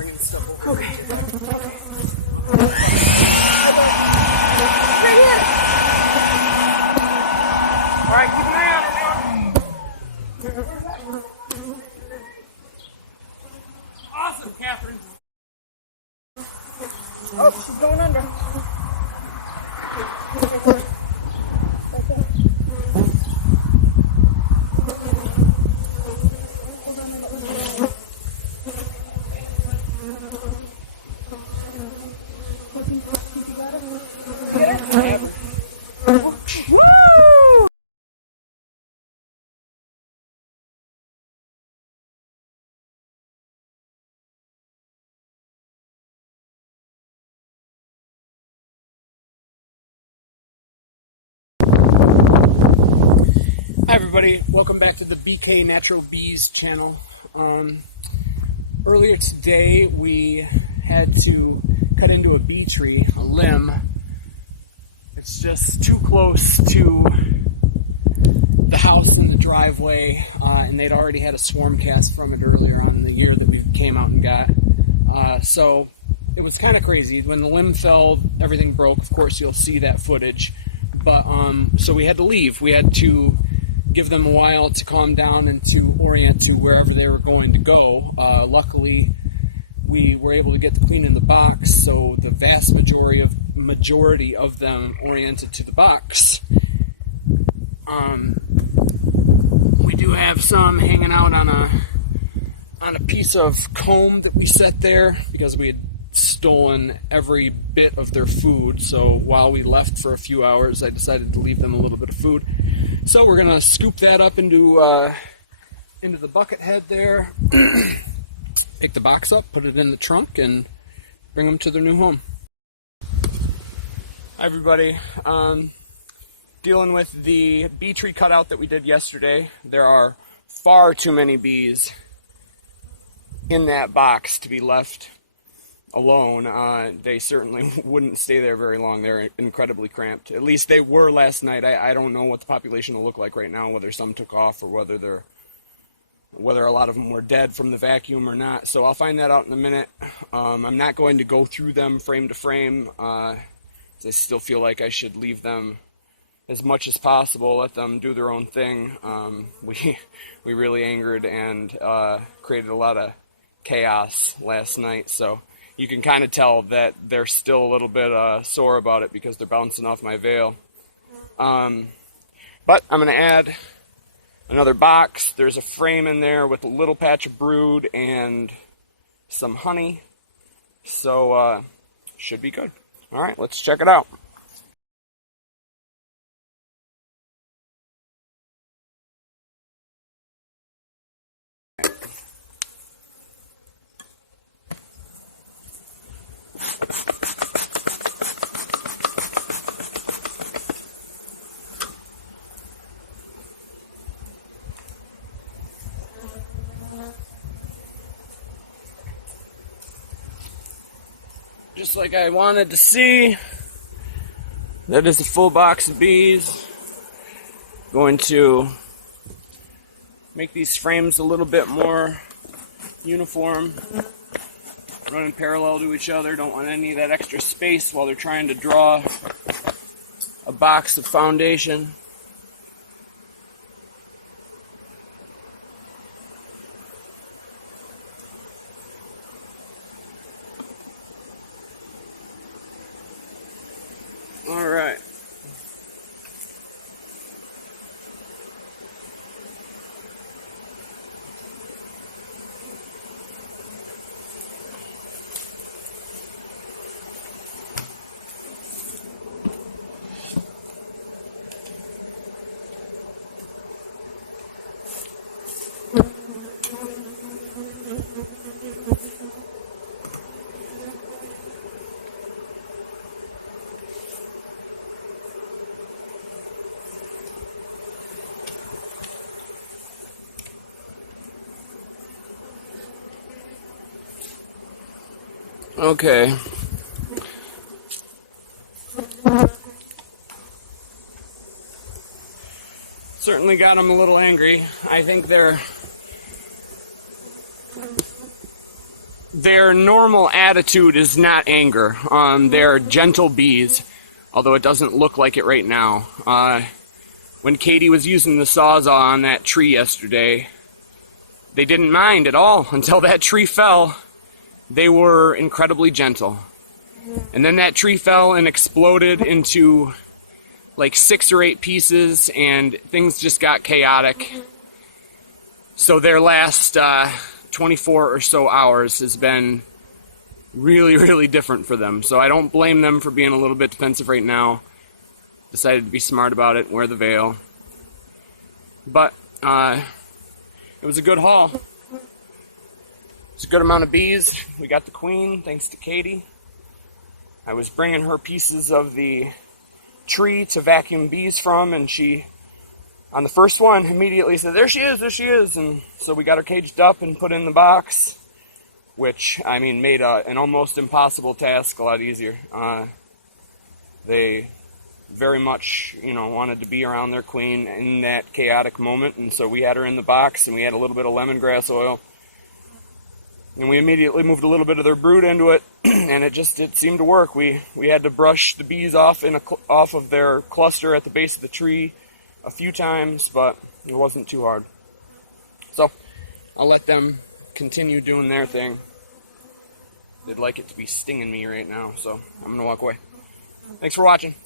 bringing stuff over. Okay. All right, keep an eye on her now. Awesome, Catherine. Oh, she's going under. Woo! Hi everybody, welcome back to the BK Natural Bees channel. Earlier today we had to cut into a bee tree, a limb. It's just too close to the house and the driveway, and they'd already had a swarm cast from it earlier on in the year that we came out and got. So it was kind of crazy. When the limb fell, everything broke. Of course, you'll see that footage. But so we had to leave. We had to give them a while to calm down and to orient to wherever they were going to go. Luckily, we were able to get the queen in the box, so the vast majority of them oriented to the box. We do have some hanging out on a piece of comb that we set there because we had stolen every bit of their food. So while we left for a few hours, I decided to leave them a little bit of food. So we're gonna scoop that up into the bucket head there, pick the box up, put it in the trunk, and bring them to their new home. Hi everybody, dealing with the bee tree cutout that we did yesterday. There are far too many bees in that box to be left alone. They certainly wouldn't stay there very long. They're incredibly cramped. At least they were last night. I don't know what the population will look like right now, whether some took off or whether a lot of them were dead from the vacuum or not. So I'll find that out in a minute. I'm not going to go through them frame to frame. I still feel like I should leave them as much as possible, let them do their own thing. We really angered and created a lot of chaos last night, so you can kind of tell that they're still a little bit sore about it because they're bouncing off my veil. But I'm going to add another box. There's a frame in there with a little patch of brood and some honey, so should be good. All right, let's check it out. Just like I wanted to see, that is a full box of bees. Going to make these frames a little bit more uniform, running parallel to each other. Don't want any of that extra space while they're trying to draw a box of foundation. All right. Okay. Certainly got them a little angry. I think they're their normal attitude is not anger. They're gentle bees, although it doesn't look like it right now. When Katie was using the Sawzall on that tree yesterday, they didn't mind at all until that tree fell. They were incredibly gentle. And then that tree fell and exploded into like 6 or 8 pieces, and things just got chaotic. So their last 24 or so hours has been really, really different for them. So I don't blame them for being a little bit defensive right now. Decided to be smart about it, wear the veil. But it was a good haul. It's a good amount of bees. We got the queen, thanks to Katie. I was bringing her pieces of the tree to vacuum bees from, and she, on the first one, immediately said, there she is, there she is. And so we got her caged up and put in the box, which, I mean, made an almost impossible task a lot easier. They very much, wanted to be around their queen in that chaotic moment, and so we had her in the box, and we had a little bit of lemongrass oil, and we immediately moved a little bit of their brood into it, and it seemed to work. We had to brush the bees off off of their cluster at the base of the tree a few times, but it wasn't too hard. So I'll let them continue doing their thing. They'd like it to be stinging me right now, so I'm gonna walk away. Thanks for watching.